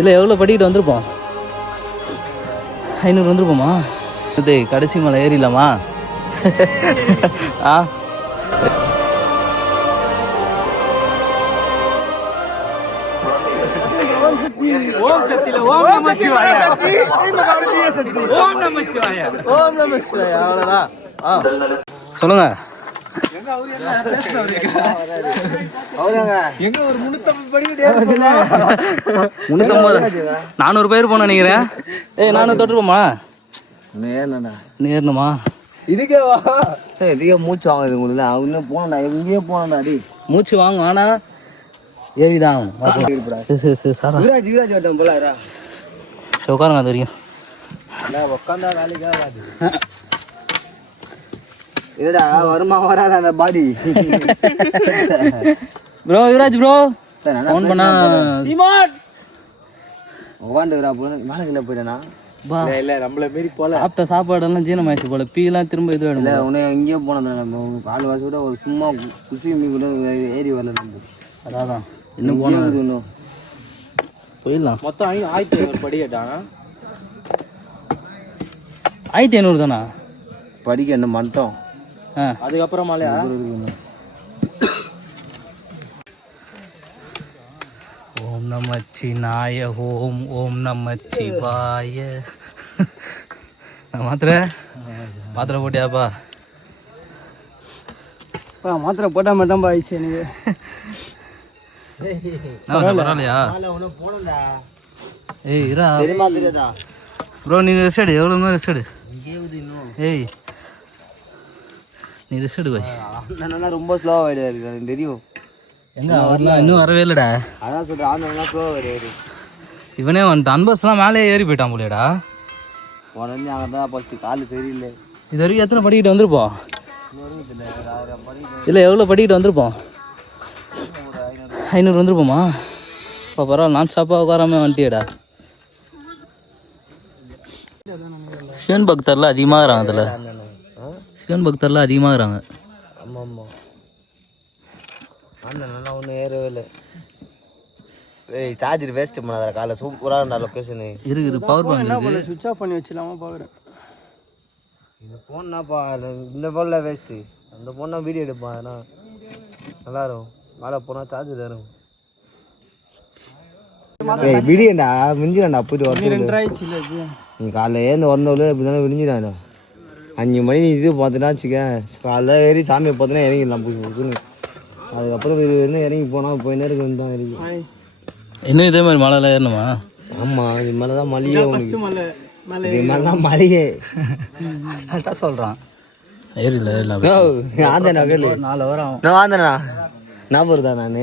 இல்லை எவ்வளோ படிக்கிட்டு வந்திருப்போம்? 500 வந்துருப்போமா? இது கடைசி மலை ஏறிடலாமா? ஆ ஓம் நம சிவாய. ஓம் நம சிவாய. ஓம் நம சிவாய. அவ்வளோதான். ஆ சொல்லுங்க. எங்க ஒரு 350 படிக்கிட்டே 350 400 பேர் போன நினைக்கிறேன். 400 தொட்டுருப்போமா? நேரணுமா? இதுக்கே வா. இதுக்கே மூச்சு வாங்குது உங்களுக்கு. அவனே போனடா, எங்கேயே போனடா. அடி மூச்சு வாங்க. ஆனா ஏவிதான் ஆகும். யுவராஜ் வட்டம் போலாரா உட்காருங்க. அது வரைக்கும் உட்காந்தா வேலைக்கு ஆகாது. இல்லடா வருமா வராது அந்த பாடி. ப்ரோ யுவராஜ் ப்ரோ ஃபோன் பண்ணா சீமான் உட்காந்துக்கிறா போல. மேலே கிட்ட போயிட்டேனா? இல்ல நம்மள மீறி போல. சாப்பிட்ட சாப்பாடெல்லாம் ஜீரணமாயிடுச்சு போல. பீலாம் திரும்ப இது வேணும். இல்லை உன்னை எங்கேயோ போனது கால் வாசி கூட ஒரு சும்மா குசி மீ கூட ஏறி வரல. நம்ம அதான் இன்னும் போனது. இன்னும் போயிடலாம். மொத்தம் 1500 படிக்கட்டா. 1500 தானா படிக்க என்ன மட்டும்? அதுக்கப்புறம் மலையா? ஓம் நம சிவாய. ஓம் ஓம் நம சிவாய. மாத்திரை போட்டியாப்பா? மாத்திரை போட்டா மட்டும் ஆயிடுச்சு எனக்கு. பரவாயில்லையா? ஏய் இரா தெரியுமா தெரியாதா ப்ரோ? நீ ரெஸ்ட் எடு. எவ்வளோ ரெஸ்ட் எடு. ஏய் நீ ரெஸ்ட் எடு போய். ரொம்ப ஸ்லோவாக ஆயிடுவாரு எனக்கு தெரியும். எங்க வரலாம்? இன்னும் வரவே இல்லைடா. அதான் சொல்கிறேன், ஆந்தெல்லாம் ஸ்லோவாக ஆயிடுவாரு. இவனே வந்துட்டு அன்பர்ஸ்லாம் மேலே ஏறி போயிட்டான் போலியடா. உடனே அங்கே தான் ஃபஸ்ட்டு கால் தெரியல. இது வரைக்கும் எத்தனை படிக்கிட்டு வந்திருப்போம்? இல்லை எவ்வளோ படிக்கிட்டு வந்திருப்போம்? 500 வந்துருப்போமா? இப்போ பரவாயில்ல. நான் ஸ்டாப்பாக உட்காராம வந்துட்டியடா. சிவன் பக்தர்லாம் அதிகமாகறாங்க. அதில் சிவன் பக்தர்லாம் அதிகமாகறாங்க. ஆமாம் ஆமாம். அந்த நல்லா ஒன்றும் ஏறவே இல்லை. ஏய் சார்ஜர் வேஸ்ட் பண்ணாத காலை. சூப்பராக இருந்தா லொக்கேஷனு. இருக்கு பவர் பேங்க் சுவிட்ச் ஆஃப் பண்ணி வச்சிடலாமா பார்க்குறேன். இந்த ஃபோன்னாப்பா இந்த ஃபோனில் வேஸ்ட்டு. அந்த ஃபோன்னா வீடியோ எடுப்பான். அதனால் நல்லா இருக்கும். மேலே போனால் சார்ஜர் ஏறும். ஏய் விடியண்டா மிஞ்சிடா போயிட்டு வரணும். 2 ஆயிடுச்சு இல்லை? நீ காலைல ஏந்து வரந்தவளே இப்படி தானே விடிஞ்சிடாண்டா. 5 மணி இது பார்த்துனா வச்சுக்க. காலைல ஏறி சாமியை பார்த்தோன்னா இறங்கிடலாம் புதுன்னு. அதுக்கப்புறம் இன்னும் இறங்கி போனால் போய் நேரம் தான் இறங்கி. இன்னும் இதே மாதிரி மழைலாம் ஏறணுமா? ஆமாம் இது மேலே தான் மளிகை. உனக்கு இது மேலே தான் மளிகை. கரெக்டாக சொல்கிறான். ஏறில ஆந்தேண்ணா கேளு. 4 hour ஆகும். நான் ஆந்தேண்ணா ஞாபகம் வருதா? நான்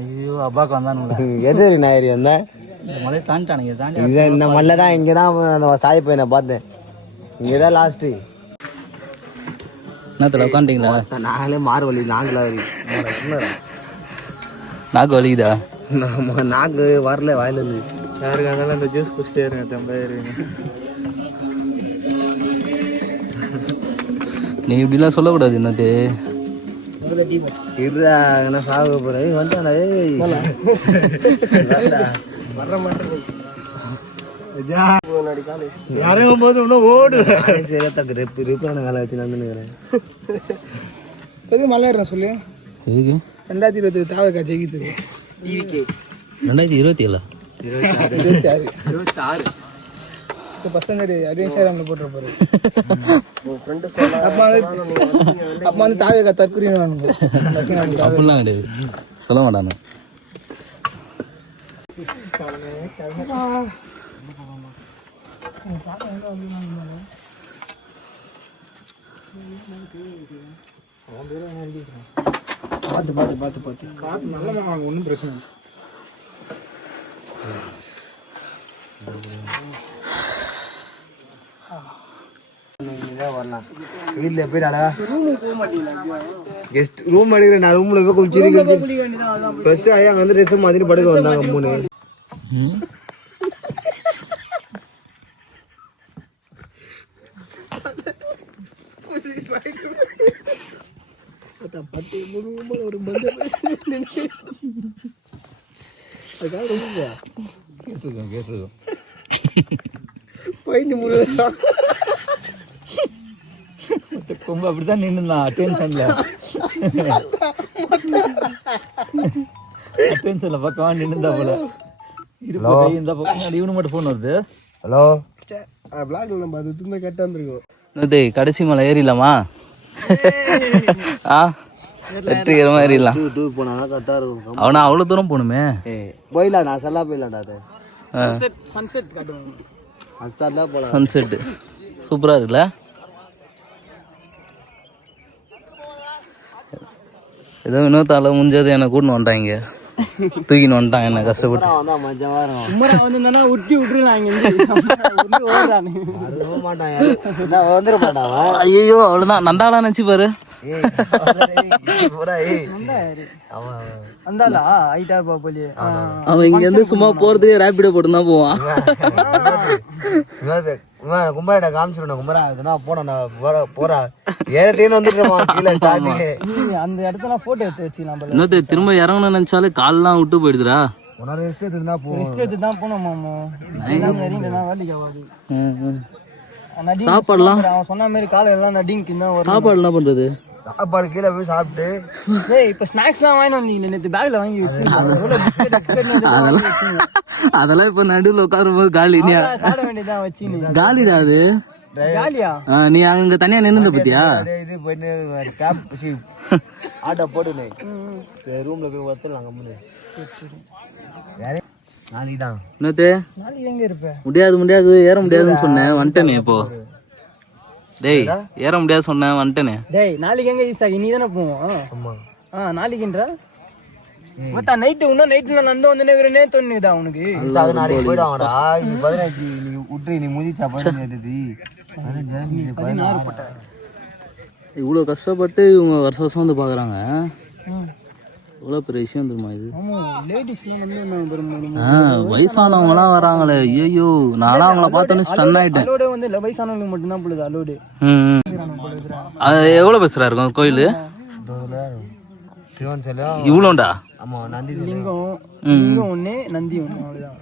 ஐயோ அப்பாவுக்கு வந்தானுங்களா? எது நான் ஏறி வந்தேன்? இந்த மலையை தாண்டிட்டானுங்க. தாண்டி இதை இந்த மல்ல தான் இங்கே தான் அந்த சாய் பையனை பார்த்தேன். இங்கே தான் லாஸ்ட்டு. என்னத்தில் உட்காந்துட்டிங்களா? நாங்களே மார்வலி நாங்களா வரி நாக்கு வலிக்குதா? நம்ம நாக்கு வரல வாயிலிருந்து. யாருக்கா இருந்தாலும் அந்த ஜூஸ் குடிச்சிட்டே இருங்க. தம்பாயிருங்க. நீ இப்படிலாம் சொல்லக்கூடாது. என்னது இருடா என்ன சாக போகிறேன் வந்துட்டாண்டா. ஏய் வர மாட்டேன். யாரும் போது இன்னும் ஓடு சேகத்தாக்கு ரிப்பான காலை வச்சு நடந்துக்கிறேன். எது மலை ஏறேன் சொல்லு. எதுக்கு? 2020 தாவக்கா ஜெயிக்குது. 2027 26 பசங்க அதே இன்ஸ்டாகிராமில் போட்டுருப்பாரு. அப்போ வந்து தாவக்கா தற்கொலை அப்படிலாம் கிடையாது. சொல்ல மாட்டானு. பார்த்து நல்ல ஒன்றும் பிரச்சனை இல்லை. வரலாம் வீட்டில் போயிட்டாடா. கெஸ்ட் ரூம் எடுக்கிறேன். நான் ரூமில் போய் குளிச்சு ஃபஸ்ட்டு ஐயா வந்து ட்ரெஸ்ஸும் மாதிரி படுக்க வந்தாங்க 3. கேட்டிருக்கோம் போயிட்டு முழுவதும் கொம்பு அப்படிதான் நின்றுந்தான் டென்ஷன்ல பக்கம் நின்றுந்தா போல இந்த பக்கம் இவனு மட்டும் ஃபோன் வருது. ஹலோ பிளாக்ல நம்ம அது திரும்ப கரெக்டாக வந்துருக்கோம். கடைசி மலை ஏறிடலாமா? வெற்றிகரமாக ஏறிடலாம். போனா கரெக்டாக இருக்கும். அவனா அவ்வளோ தூரம் போகணுமே. போயிடலாண்ணா செல்லா போயிடலாண்டா அது சன்செட் காட்டுவாங்க. அஸ்தாரில் போகலாம். சன்செட்டு சூப்பராக இருக்குல்ல? ஏதோ இன்னொருத்தால முடிஞ்சது என்னை கூட்டின்னு வந்துட்டாங்க, தூக்கின்னு வந்துட்டாங்க என்ன கஷ்டப்பட்டு. வந்தால் மஜாவாக இருக்கும். உமரா வந்து உருட்டி விட்டுருலாம் வந்துட மாட்டாவா? ஐயோ அவ்வளோதான் நந்தாலாம் நினச்சி பாரு. அந்தாளா ஐட்டா போலியே. அவன் இங்கேருந்து சும்மா போகிறதுக்கு ரேப்பிடோ போட்டுதான் போவான். கும்பராட்ட காமிச்சிருந்தேன். கும்பரா இதுனா போனா போறா ஏறத்தேன்னு வந்துட்டு அந்த இடத்துல போட்டோ எடுத்து வச்சுக்கலாம். இன்னொரு திரும்ப இறங்கணும்னு நினைச்சாலே கால்லாம் விட்டு போயிடுதுரா. ரெஸ்ட் எடுத்து தான் போனோம் மாமா. சாப்பாடுலாம் அவன் சொன்ன மாதிரி காலை எல்லாம் நடிங்க தான் வரும். சாப்பாடு என்ன பண்றது? சாப்பாடு கீழே போய் சாப்பிட்டு இப்ப ஸ்நாக்ஸ்லாம் வாங்கிட்டு வந்தீங்க நேற்று பேக்ல வாங்கி அதெல்லாம் இப்ப நடுவில் உட்காரும் போது காலி சாப்பிட வேண்டியதான் வச்சு காலிடா அது. காலியா? நீ அங்க தனியா நின்று பத்தியா? இது போயிட்டு கேப் ஆட்டோ போட்டு ரூம்ல போய் ஒருத்தர் நாளைக்கு தான். என்னது நாளைக்கு எங்க இருப்ப? முடியாது ஏற முடியாதுன்னு சொன்னேன், வந்துட்டேனே இப்போ. டேய் ஏற முடியாது சொன்னேன், வந்துட்டேனே. டேய் நாளைக்கு எங்க ஈசா நீ தானே போவோம்? நாளைக்குன்ற மொத்தா நைட்டு இன்னும் நைட்டுல நந்து வந்து நேரனே தோணுதா உனக்கு? நாளைக்கு போயிடுவாங்கடா. இது 15 நீ விட்டு நீ முதிச்சா போயிடுது. இவ்வளோ கஷ்டப்பட்டு இவங்க வருஷம் வருஷம் வந்து பாக்குறாங்க. எவ்வளோ பெரிய விஷயம் தெரியுமா இது? வயசானவங்களாம் வராங்களே. ஐயோ நான்லாம் அவங்கள பார்த்தோன்னே ஸ்டன் ஆயிட்டேன். வந்து வயசானவங்களுக்கு மட்டும்தான் போடுது அலோடு. அது எவ்வளோ பெருசா இருக்கும் கோயில்? இவ்வளோண்டா? ஆமா நந்தி லிங்கம் ஒண்ணு நந்தி ஒண்ணு அவ்வளவுதான்.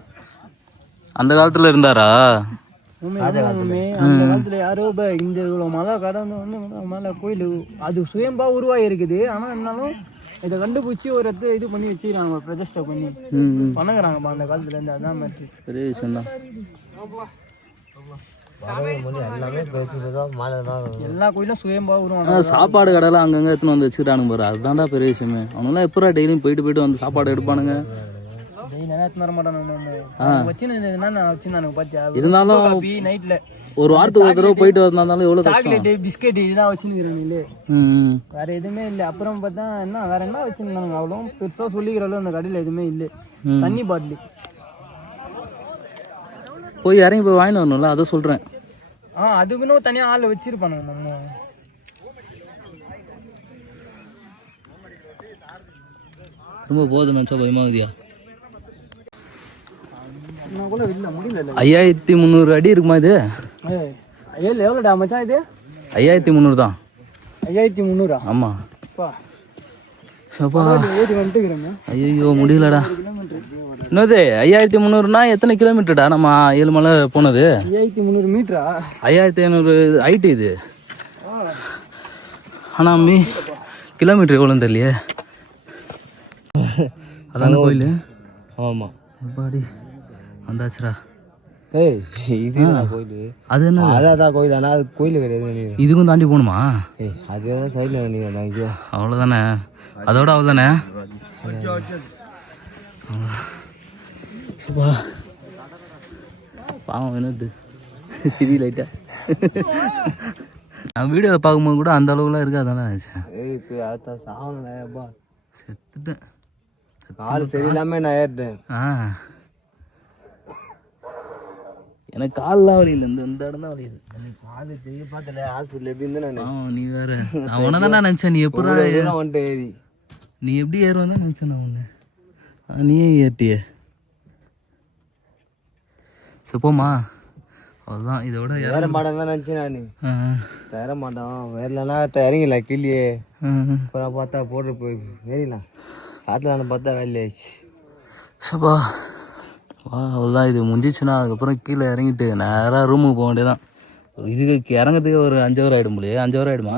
அந்த காலத்துல இருந்தாரா? அந்த காலத்துல யாரோ இந்த இவ்வளவு மலை கடந்து மலை கோயில் அது சுயம்பா உருவாகி இருக்குது. ஆனா என்னாலும் இதை கண்டுபிடிச்சி ஒரு இடத்துல இது பண்ணி வச்சுக்கிறாங்க, பிரதிஷ்டை பண்ணி பண்ணுங்கிறாங்க அந்த காலத்துல இருந்து. அதான் மேட்ரு. பெரிய விஷயம் தான். எல்லா கோயிலும் சுயம்பா உருவாங்க. சாப்பாடு கடைலாம் அங்கங்க எடுத்துன்னு வந்து வச்சுக்கிறானுங்க பாரு, அதுதான்டா பெரிய விஷயமே. அவனுலாம் எப்படா டெய்லியும் போயிட்டு வந்து சாப்பாடு எடுப்பானுங்க? இருந்தாலும் ஒரு வாரத்துக்கு ஒரு தடவை போயிட்டு வந்தாலும் எவ்வளவு சாக்லேட் பிஸ்கெட் இதுதான் வச்சுருக்கிறீங்களே, வேற எதுவுமே இல்லை. அப்புறம் பார்த்தா என்ன வேற என்ன வச்சிருந்தானுங்க? அவ்வளோ பெருசா சொல்லிக்கிற அளவு அந்த கடையில் எதுவுமே இல்லை. தண்ணி பாட்டில் போய் இறங்கி போய் வாங்கிட்டு வரணும்ல, அதை சொல்றேன். அதுக்குன்னு தனியா ஆள் வச்சிருப்பானுங்க. நம்ம ரொம்ப போதும் நினச்சா பயமாகுதியா? 5300 அடி இருக்குமா இது? எவ்வளோடா மச்சான் இது? 5300 தான். 5300? ஆமா. ஐயோ முடியலடா. என்னது 5300னா எத்தனை கிலோமீட்டர்டா? நம்ம 7 மலை போனது 5300 மீட்டரா? 5500 ஹைட்டு இது. ஆனா கிலோமீட்டர் எவ்வளோன்னு தெரியலையே. அதான் கோயில். ஆமா எப்பாடி வந்தாச்சுரா. இது கோயில். அது என்ன? அதான் கோயில். ஆனால் அது கோயில் கிடையாது. இதுக்கும் தாண்டி போகணுமா? அது சைடில் நீங்கள் அவ்வளோதானே, அதோட அவ்வளோதானே. பாவம் என்னது சிரி லைட்டா. நான் வீடியோவில் பார்க்கும்போது கூட அந்த அளவுலாம் இருக்காதானே நினச்சேன். செத்துட்டேன். கால் சரியில்லாம நான் ஏறிட்டேன். எனக்கு கால்லாம் வலி இல்லை, இந்த இடம் தான் வலியுது. காலு செய்ய பார்த்தல ஹாஸ்பிட்டல் எப்படி இருந்தேன். நீ வேற நான் உனதான்டா நினச்சேன். நீ எப்படா வந்துட்டு ஏறி நீ எப்படி ஏறுவேன் தான் நினச்சேன் நான் ஒன்று. நீயே ஏற்றியே. சப்போமா அதுதான் இதோட ஏற மாட்டேன் தான் நினச்சேன். நான் ஏற மாட்டோம் வேறலன்னா இறங்கில கிளியே. அப்புறம் பார்த்தா போட்டு போய் ஏறிலாம் காற்றுல பார்த்தா வேலை ஆயிடுச்சு. சப்பா வா அவ்வளோதான். இது முடிஞ்சிச்சுன்னா அதுக்கப்புறம் கீழே இறங்கிட்டு நேராக ரூமுக்கு போக வேண்டியதான். இதுக்கு இறங்கிறதுக்கு ஒரு 5 ஹவர் ஆகிடும் போலையே. 5 ஹவர் ஆகிடுமா?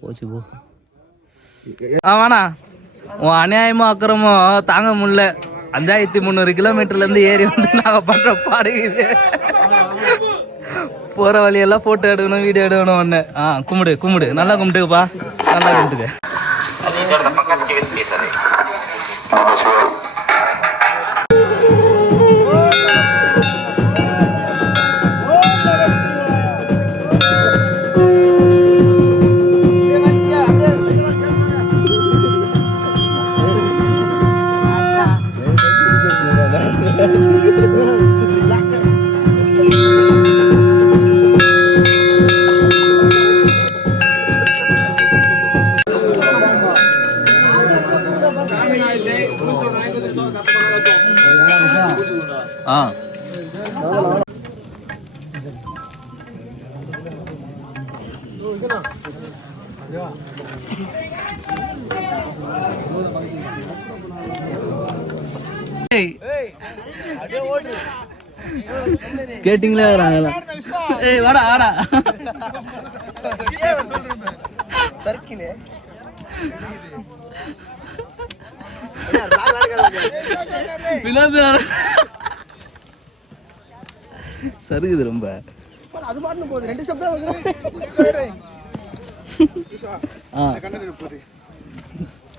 போச்சு போ. வேணா உன் அநியாயமும் அக்கறமும் தாங்க முடியல. 5300 கிலோமீட்டர்லேருந்து ஏறி வந்து நாங்கள் பண்ணுற பாடுகிறது. போகிற வழியெல்லாம் ஃபோட்டோ எடுக்கணும், வீடியோ எடுக்கணும். ஒன்று கும்பிடு கும்பிடு, நல்லா கும்பிட்டுக்குப்பா, நல்லா கும்பிட்டுக்க. ஸ்கேட்டிங்ல வராங்க. ஏய் வாடா வாடா. சர்க்கினே சருகுது ரொம்ப. அது மாட்டணும் போகுது. 2 ஸ்டெப் தான்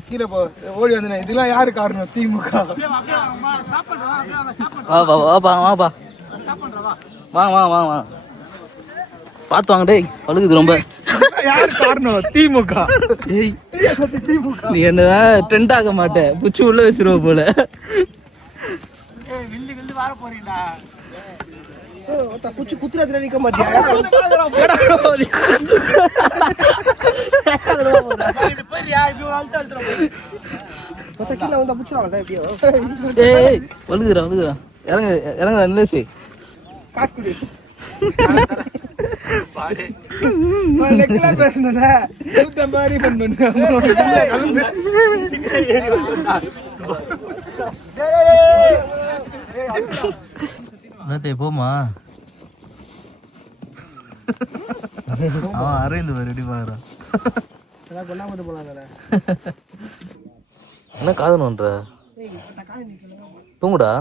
கீழே போ ஓடி வந்தேன். இதெல்லாம் யாரு காரணம்? திமுக. வாப்பா வாப்பா வாங்க வாங்க வாங்க வாங்க. பார்த்து வாங்க டேய், பழுகுது ரொம்ப. யாரு காரணம்? திமுக. நீ என்னதான் ட்ரெண்ட் ஆக மாட்டேன், புச்சு உள்ள வச்சிருவ போல. குச்சி குத்துறதுல நிக்க மாட்டியா? வழுகுறா வழுகுறா. இறங்க இறங்க நிலேஷ். காசு கொடு. போமா அவன் அரைந்து ரெடி பாக்குறான். என்ன காதணுன்ற தூங்குடா.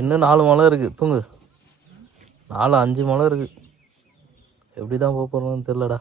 இன்னும் 4 மலை இருக்கு. தூங்கு. 4-5 மலை இருக்கு. எப்படிதான் போக போறோம்னு தெரியலடா.